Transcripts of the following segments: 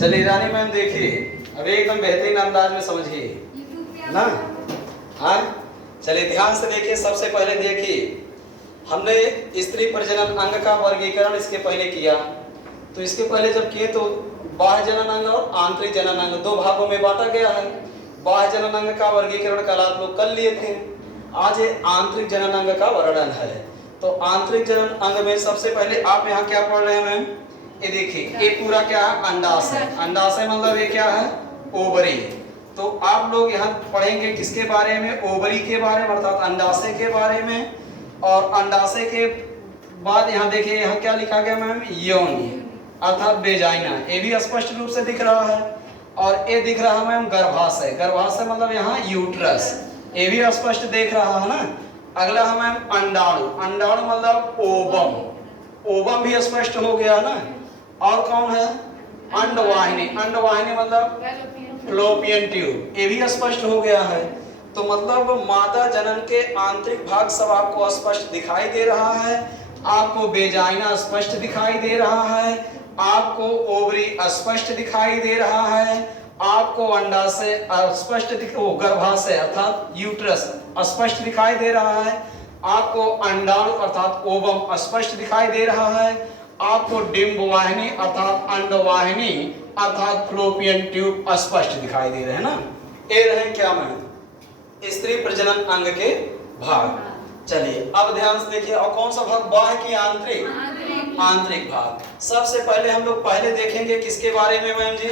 चलिए रानी मैम देखिए, अभी एकदम बेहतरीन अंदाज में समझिए ना। हाँ चलिए ध्यान से देखिए। सबसे पहले देखिए हमने स्त्री प्रजनन अंग का वर्गीकरण इसके पहले किया। तो इसके पहले जब किए तो बाह्य जनन अंग और आंतरिक जनन अंग दो भागों में बांटा गया है। बाह्य जनन अंग का वर्गीकरण कल आप लोग कर लिए थे। आज आंतरिक जनन अंग का वर्णन है। तो आंतरिक जनन अंग में सबसे पहले आप यहाँ क्या पढ़ रहे हैं मैम? ये देखिए, ये पूरा क्या है? अंडाशय। अंडाशय मतलब ये क्या है? ओवरी। तो आप लोग यहाँ पढ़ेंगे किसके बारे में? ओवरी के बारे में, अर्थात अंडाशय के बारे में। और अंडाशय के बाद यहाँ देखिए, यहाँ क्या लिखा गया मैम? योनि अर्थात वेजाइना, ये भी स्पष्ट रूप से दिख रहा है। और ये दिख रहा है मैम गर्भाशय। गर्भाशय मतलब यहाँ यूट्रस, ये भी स्पष्ट देख रहा है ना। अगला है मैम अंडाणु। अंडाणु मतलब ओवम, ओवम भी स्पष्ट हो गया ना। और कौन है? अंडवाहिनी। अंडवाहिनी मतलब फ्लोपियन ट्यूब, ये भी स्पष्ट हो गया है। तो मतलब मादा जनन के आंतरिक भाग सब आपको स्पष्ट दिखाई दे रहा है। आपको वेजाइना स्पष्ट दिखाई दे रहा है, आपको ओवरी स्पष्ट दिखाई दे रहा है, आपको अंडाशय स्पष्ट गर्भाशय अर्थात यूट्रस स्पष्ट दिखाई दे रहा है, आपको अंडाणु अर्थात ओवम स्पष्ट दिखाई दे रहा है, आपको डिंबवाहिनी अर्थात अंडवाहिनी अर्थात फ्लोपियन ट्यूब स्पष्ट दिखाई दे रहे हैं ना। ये रहे क्या मैम? स्त्री प्रजनन अंग के भाग। चलिए अब ध्यान से देखिए, और कौन सा भाग? बाह्य की आंतरिक? आंतरिक भाग। सबसे पहले हम लोग पहले देखेंगे किसके बारे में मैम जी?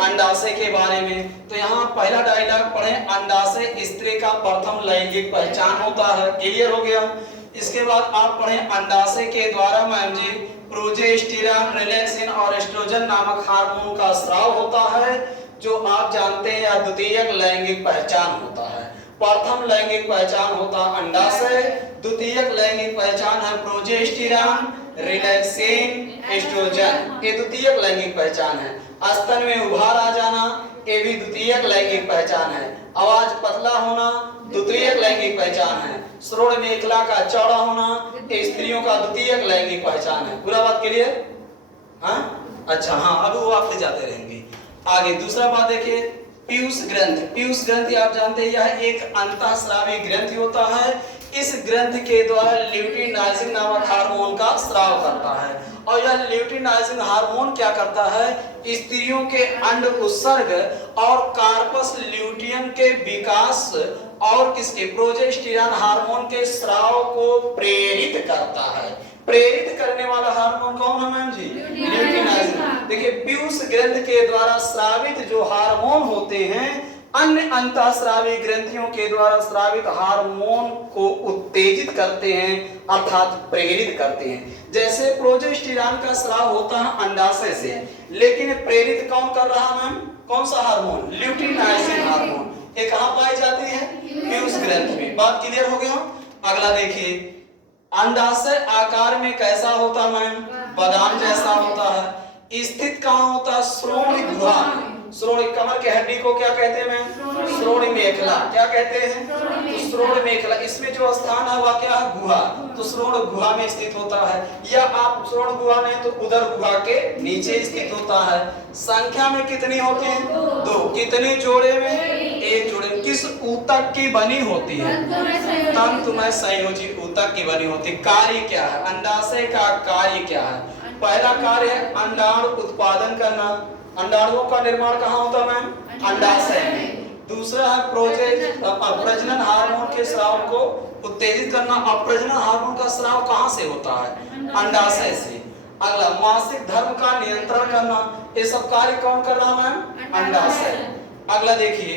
अंडाशय के बारे में। तो यहाँ पहला डायलॉग पढ़े, अंडाशय स्त्री का प्रथम लैंगिक पहचान होता है। क्लियर हो गया? इसके बाद आप पढ़े अंडाशय के द्वारा मैम जी प्रोजेस्टेरॉन, रिलैक्सिन और एस्ट्रोजन नामक हार्मोन का स्राव होता है, जो आप जानते हैं या द्वितीयक लैंगिक पहचान होता है। प्रथम लैंगिक पहचान होता है अंडाशय, द्वितीयक लैंगिक पहचान है प्रोजेस्टेरॉन, रिलैक्सिन, एस्ट्रोजन, ये द्वितीयक लैंगिक पहचान है। स्तन में उभार आ जाना, ये भी द्वितीयक लैंगिक पहचान है। आवाज पतला होना द्वितीयक लैंगिक पहचान है। श्रोण मेखला का चौड़ा होना स्त्रियों का द्वितीयक लैंगिक पहचान है। पूरा बात क्लियर? हाँ अच्छा, हाँ अब वो आप ले जाते रहेंगे आगे। दूसरा बात देखिए, पीयूष ग्रंथि। पीयूष ग्रंथि आप जानते हैं यह एक अंतःस्रावी ग्रंथि होता है। इस ग्रंथि के द्वारा ल्यूटिनाइजिंग नामक हार्मोन का स्राव करता है। और यह ल्यूटिनाइजिंग हार्मोन क्या करता है? स्त्रियों के अंड उत्सर्ग और कार्पस ल्यूटियम के विकास और किसके? प्रोजेस्टेरॉन हार्मोन के स्राव को प्रेरित करता है। प्रेरित करने वाला हार्मोन कौन है मैम जी? ल्यूटिनाइजिंग। देखिए पीयूष ग्रंथि के द्वारा स्रावित जो हार्मोन होते हैं, अन्य अंतःस्रावी ग्रंथियों के द्वारा स्रावित हार्मोन को उत्तेजित करते हैं अर्थात प्रेरित करते हैं। जैसे प्रोजेस्टेरॉन का स्राव होता है अंडाशय से, लेकिन प्रेरित कौन कर रहा है मैम? कौन सा हार्मोन? Luteinizing hormone. ये कहाँ पाई जाती है? पीयूष ग्रंथि में। बात क्लियर हो गया? अगला देखिए, अंडाशय आकार में कैसा होता है मैम? बादाम जैसा होता है। स्थित कहाँ होता है? श्रोणि गुहा में। श्रोणि कमर के हड्डी को क्या कहते हैं मैम? श्रोणि मेखला। क्या कहते हैं? तो श्रोणि मेखला। इसमें जो स्थान है वह क्या है? गुहा। तो श्रोण गुहा में स्थित होता है, या आप श्रोण गुहा नहीं तो उदर गुहा के नीचे स्थित होता है। संख्या में कितनी होती है? दो। कितने जोड़े में? एक जोड़े में। किस ऊतक की बनी होती है? तंतुमय संयोजी ऊतक की बनी होती है। कार्य क्या है? अंडाशय का कार्य क्या है? पहला कार्य है अंडाणु उत्पादन करना। अंडाणुओं का निर्माण कहाँ होता है मैम? अंडाशय में। दूसरा है प्रजनन हार्मोन के स्राव को उत्तेजित करना। प्रजनन हार्मोन का स्राव कहाँ से होता है? अंडाशय से। अगला मासिक धर्म का नियंत्रण करना। ये सब कार्य कौन कर रहा है मैम? अंडाशय। अगला देखिए,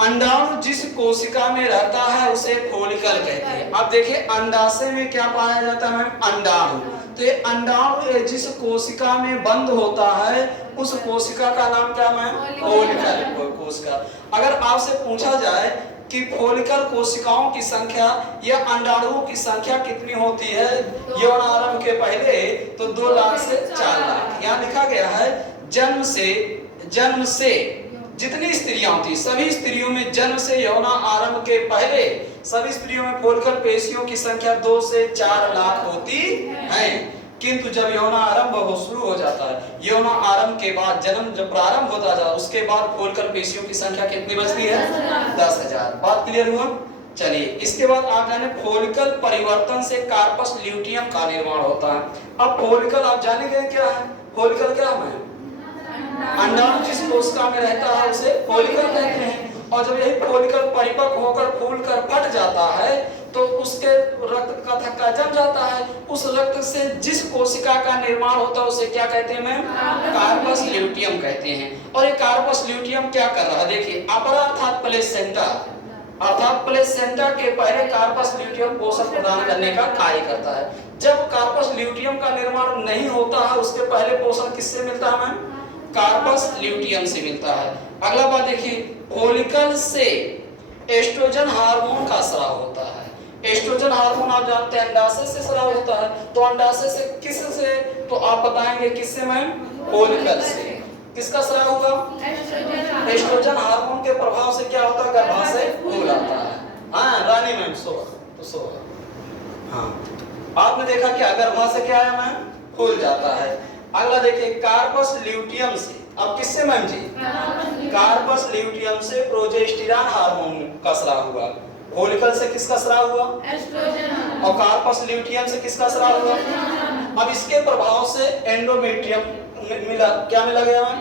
अंडाणु जिस कोशिका में रहता है उसे फोलिकल कहते हैं। अब देखिए अंडाशय में क्या पाया जाता है मैम? अंडाणु। तो ये अंडाणु जिस कोशिका में बंद होता है उस कोशिका का नाम क्या मैम? फोलिकल कोशिका। अगर आपसे पूछा जाए कि फोलिकल कोशिकाओं की संख्या या अंडाणुओं की संख्या कितनी होती है यौन आरंभ के पहले, तो 2 लाख से 4 लाख। यहाँ लिखा गया है जन्म से जितनी स्त्रियां होती, सभी स्त्रियों में जन्म से यौन आरंभ के पहले सभी स्त्रियों में फोलिकल पेशियों की संख्या 2 से 4 लाख होती है। किंतु जब यौनारंभ हो शुरू हो जाता है, यौनारंभ के बाद जन्म जब प्रारंभ होता जाता है, उसके बाद फोलिकल पेशियों की संख्या कितनी बचती है? 10,000। बात क्लियर हुआ? चलिए, इसके बाद आप जाने फोलिकल परिवर्तन से कार्पस ल्यूटियम का निर्माण होता है। अब फोलिकल आप जानेंगे क्या है? फोलिकल क्या है? अंडाणु जिस कोशिका में रहता है उसे फोलिकल कहते हैं। और जब यही फोलिकल परिपक्व होकर फूलकर फट जाता है तो उसके रक्त का थक्का जम जाता है। उस रक्त से जिस कोशिका का निर्माण होता है उसे क्या कहते हैं मैम? कार्पस ल्यूटियम कहते हैं। और ये कार्पस ल्यूटियम क्या कर रहा है? देखिए, अपरा अर्थात प्लेसेंटा, अर्थात प्लेसेंटा के पहले कार्पस ल्यूटियम पोषण प्रदान करने का कार्य करता है। जब कार्पस ल्यूटियम का निर्माण नहीं होता है उसके पहले पोषण किससे मिलता है मैम? कार्पस ल्यूटियम से मिलता है। अगला बात देखिए, फोलिकल से एस्ट्रोजन हार्मोन का स्राव होता है। एस्ट्रोजन हार्मोन आप जानते हैं अंडाशय से स्राव होता है। तो अंडाशय से किससे? तो आप बताएंगे किससे मैम? फोलिकल से। किसका स्राव होगा? एस्ट्रोजन हार्मोन के प्रभाव से क्या होता है? गर्भाशय फूल आता है। हाँ रानी मैम, हाँ, आपने देखा कि गर्भाशय क्या है मैम? फूल जाता है। अगला देखिए, कार्पस ल्यूटियम से, अब किससे मैम जी? कार्पस ल्यूटियम से प्रोजेस्टेरॉन हार्मोन का स्राव हुआ। फोलिकल से किसका स्राव हुआ? एस्ट्रोजन। और कार्पस ल्यूटियम से किसका स्राव हुआ? अब इसके प्रभाव से एंडोमेट्रियम मिला। क्या मिला गया मैम?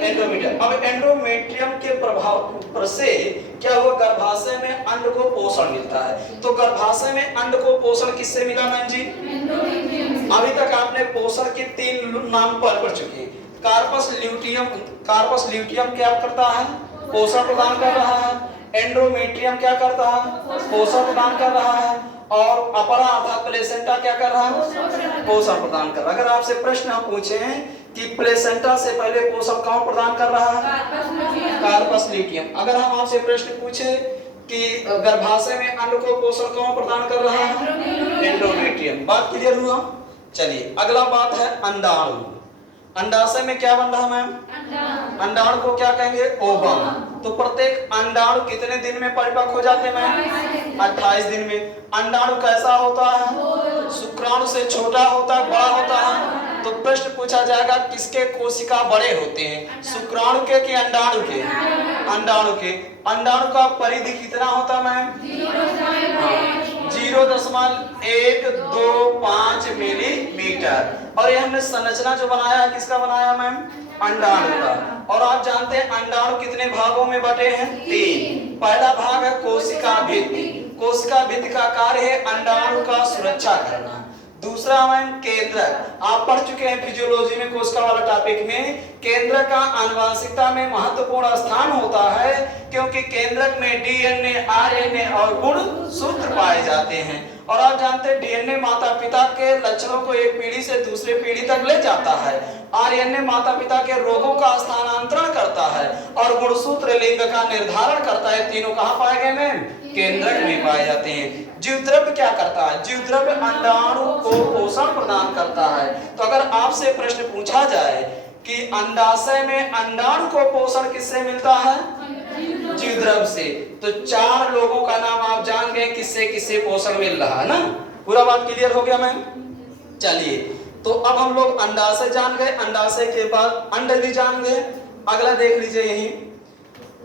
एंडोमेट्रियम। अब एंडोमेट्रियम के प्रभाव से क्या हुआ? गर्भाशय में अंड को पोषण मिलता है। तो गर्भाशय में अंड को पोषण किससे मिला मैम जी? अभी तक आपने पोषण के 3 नाम पढ़ चुके हैं। कार्पस ल्यूटियम, कार्पस ल्यूटियम क्या करता है? पोषण प्रदान कर रहा है। एंडोमेट्रियम क्या करता है? पोषण प्रदान कर रहा है। और अपरा अर्थात प्लेसेंटा क्या कर रहा है? पोषण प्रदान कर रहा है। अगर आपसे प्रश्न हम पूछे कि प्लेसेंटा से पहले पोषण कौन प्रदान कर रहा है? Corpus luteum. अगर हम आपसे प्रश्न पूछे कि गर्भाशय में अंड को पोषण कौन प्रदान कर रहा है? एंडोमेट्रियम। बात क्लियर हुआ? चलिए, अगला बात है अंडाणु। अंडाशय में क्या बन रहा मैम? अंडाणु को क्या कहेंगे? ओवम। तो प्रत्येक अंडाणु कितने दिन में परिपक्व हो जाते हैं मैम? 28 दिन में। अंडाणु कैसा होता है? शुक्राणु से छोटा होता है, बड़ा होता है? तो प्रश्न पूछा जाएगा किसके कोशिका बड़े होते हैं? शुक्राणु के कि अंडाणु के? अंडाणु के। अंडाणु का परिधि कितना होता है मैम? 0.125 मिलीमीटर। और ये हमने संरचना जो बनाया है किसका बनाया मैम? अंडाणु का। और आप जानते हैं अंडाणु कितने भागों में बटे हैं? 3। पहला भाग है कोशिका भित्ति। कोशिका भित्ति का कार्य है अंडाणु का सुरक्षा करना। दूसरा मैम केंद्रक। आप पढ़ चुके हैं फिजियोलॉजी में कोशिका वाला टॉपिक में। केंद्रक का आनुवंशिकता में महत्वपूर्ण स्थान होता है क्योंकि केंद्रक में डीएनए, आरएनए और गुणसूत्र पाए जाते हैं। और आप जानते हैं डीएनए माता पिता के लक्षणों को एक पीढ़ी से दूसरे पीढ़ी तक ले जाता है। आरएनए माता पिता के रोगों का स्थानांतरण करता है और गुणसूत्र लिंग का निर्धारण करता है। तीनों कहाँ पाए गए मैम? केंद्रक में पाए जाते हैं। जीवद्रव्य क्या करता है? जीवद्रव्य अंडाणु को पोषण प्रदान करता है। तो अगर आपसे प्रश्न पूछा जाए कि अंडाशय में अंडाणु को पोषण किससे मिलता है? जीवद्रव्य से, तो 4 लोगों का नाम आप जान गए किससे किससे पोषण मिल रहा है ना? पूरा बात क्लियर हो गया मैम? चलिए, तो अब हम लोग अंडाशय जान गए, अंडाशय के बाद अंड भी जान गए। अगला देख लीजिए यही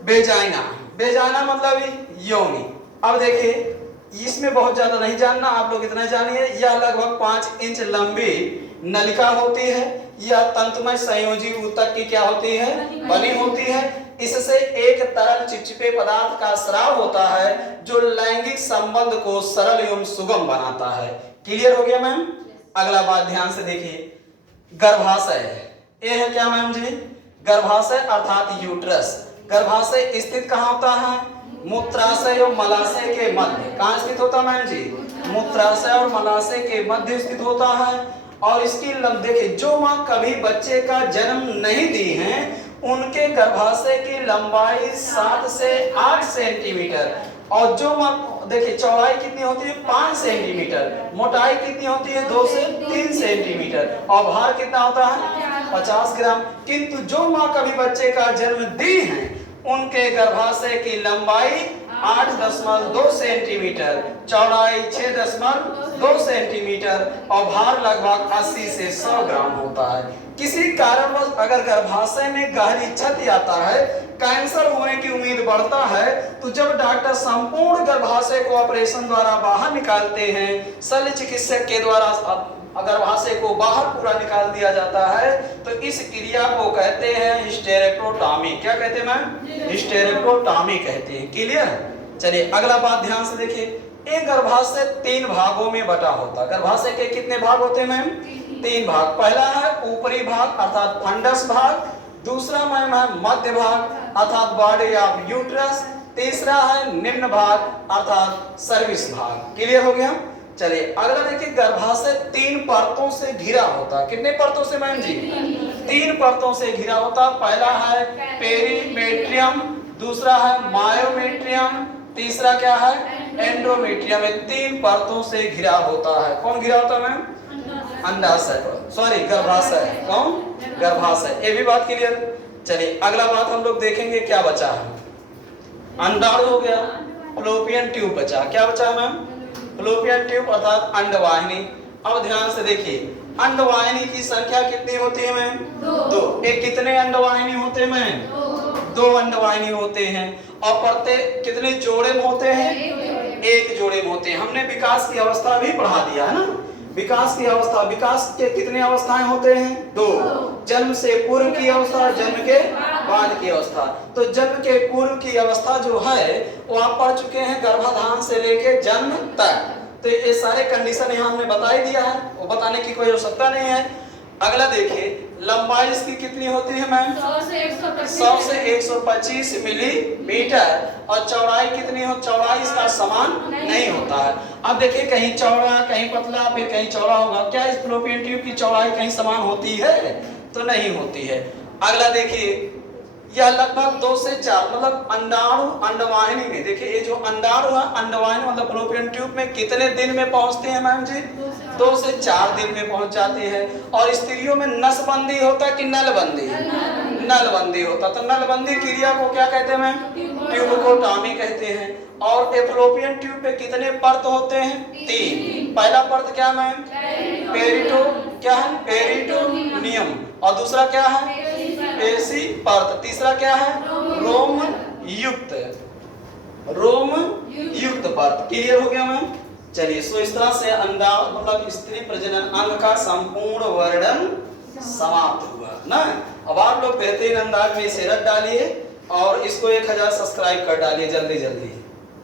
वेजाइना। वेजाइना मतलब योनि। अब देखिए, इसमें बहुत ज्यादा नहीं जानना, आप लोग इतना जानिए, यह लगभग 5 इंच लंबी नलिका होती है। यह तंतुमय संयोजी ऊतक की क्या होती है? बनी होती है। इससे एक तरल चिपचिपे पदार्थ का स्राव होता है जो लैंगिक संबंध को सरल एवं सुगम बनाता है। क्लियर हो गया मैम? अगला बात ध्यान से देखिए, गर्भाशय। ये है क्या मैम जी? गर्भाशय अर्थात यूट्रस। गर्भाशय स्थित कहाँ होता है? मूत्राशय और मलाशय के मध्य। कहाँ स्थित होता है मैम जी? मूत्राशय और मलाशय के मध्य स्थित होता है। और इसकी देखिए, जो माँ कभी बच्चे का जन्म नहीं दी है उनके गर्भाशय की लंबाई 7 से 8 सेंटीमीटर। और जो माँ देखिए चौड़ाई कितनी होती है? 5 सेंटीमीटर। मोटाई कितनी होती है? 2 से 3 सेंटीमीटर। और भार कितना होता है? 50 ग्राम। किंतु जो माँ कभी बच्चे का जन्म दी है उनके गर्भाशय की लंबाई 8.2 सेंटीमीटर, चौड़ाई 6.2 सेंटीमीटर और भार लगभग 80 से 100 ग्राम होता है। किसी कारणवश अगर गर्भाशय में गहरी क्षति आता है, कैंसर होने की उम्मीद बढ़ता है, तो जब डॉक्टर संपूर्ण गर्भाशय को ऑपरेशन द्वारा बाहर निकालते हैं, शल्य चिकित्सक के द्वारा गर्भाशय को बाहर पूरा निकाल दिया जाता है, तो इस क्रिया को कहते हैं हिस्टेरेक्टोटॉमी। क्या कहते हैं मैम? हिस्टेरेक्टोटॉमी कहते हैं। क्लियर? चलिए अगला बात ध्यान से देखिए। एक गर्भाशय 3 भागों में बटा होता है। गर्भाशय के कितने भाग होते हैं मैम? 3 भाग। पहला है ऊपरी भाग अर्थात फंडस भाग, दूसरा मैम है मध्य भाग अर्थात बॉडी ऑफ यूट्रस, तीसरा है निम्न भाग अर्थात सर्विस भाग। क्लियर हो गया? चलिए अगला देखिए, गर्भाशय 3 परतों से घिरा होता है। कितने परतों से मैम जी? 3 परतों से घिरा होता। पहला है पेरीमेट्रियम, दूसरा है मायोमेट्रियम, तीसरा क्या है? एंडोमेट्रियम। 3 परतों से घिरा होता है। कौन घिरा होता है मैम? अंडाशय, सॉरी गर्भाशय। कौन? गर्भाशय। ये भी बात क्लियर? चलिए अगला बात हम लोग देखेंगे क्या बचा है। अंडाणु हो गया, फ्लोपियन ट्यूब बचा। क्या बचा है मैम? फ्लोपियन ट्यूब अर्थात अंडवाहिनी। अब ध्यान से देखिए, अंडवाहिनी की संख्या कितनी होती है मैम? 2। एक कितने अंडवाहिनी होते हैं मैम? 2 अंडवाहिनी होते हैं। और प्रत्येक कितने जोड़े में होते हैं? 1 जोड़े में होते हैं। हमने विकास की अवस्था भी पढ़ा दिया है ना। विकास की अवस्था, विकास के कितने अवस्थाएं होते हैं? 2। जन्म से पूर्व की अवस्था, जन्म के बाद की अवस्था। तो जन्म के पूर्व की अवस्था जो है वो आप पढ़ चुके हैं, गर्भाधान से लेके जन्म तक। तो ये सारे कंडीशन यहाँ हमने बता ही दिया है, वो बताने की कोई आवश्यकता नहीं है। अगला देखिए, लंबाई इसकी कितनी होती है मैम? 100 से 125 मिलीमीटर। और चौड़ाई कितनी हो? चौड़ाई इसका समान नहीं होता है। अब देखिए, कहीं चौड़ा कहीं पतला फिर कहीं चौड़ा होगा। क्या इस फ्लोपियन ट्यूब की चौड़ाई कहीं समान होती है? तो नहीं होती है। अगला देखिए, यह लगभग 2 से 4 मतलब अंडाणु अंडवाहिनी में, देखिए ये जो अंडाणु है अंडवाहिनी मतलब फ्लोपियन ट्यूब में कितने दिन में पहुंचते हैं मैम जी? 2 से 4 दिन में पहुंच जाते हैं। और स्त्रियों में नसबंदी होता है कि नलबंदी? नलबंदी होता। तो नलबंदी क्रिया को क्या कहते हैं मैम? ट्यूबोटॉमी कहते हैं। और फ्लोपियन ट्यूब पे कितने परत होते हैं? 3। पहला परत क्या मैम? पेरिटो, क्या है? पेरिटोनियम। और दूसरा क्या है? पेशी परत। तीसरा क्या है? रोम युक्त, रोम युक्त परत। क्लियर हो गया मैम? चलिए, सो इस तरह से अंडा मतलब स्त्री प्रजनन अंग का संपूर्ण वर्णन समाप्त हुआ ना। अब आप लोग बेहतरीन अंदाज में इसे रख डालिए और इसको 1000 सब्सक्राइब कर डालिए जल्दी जल्दी।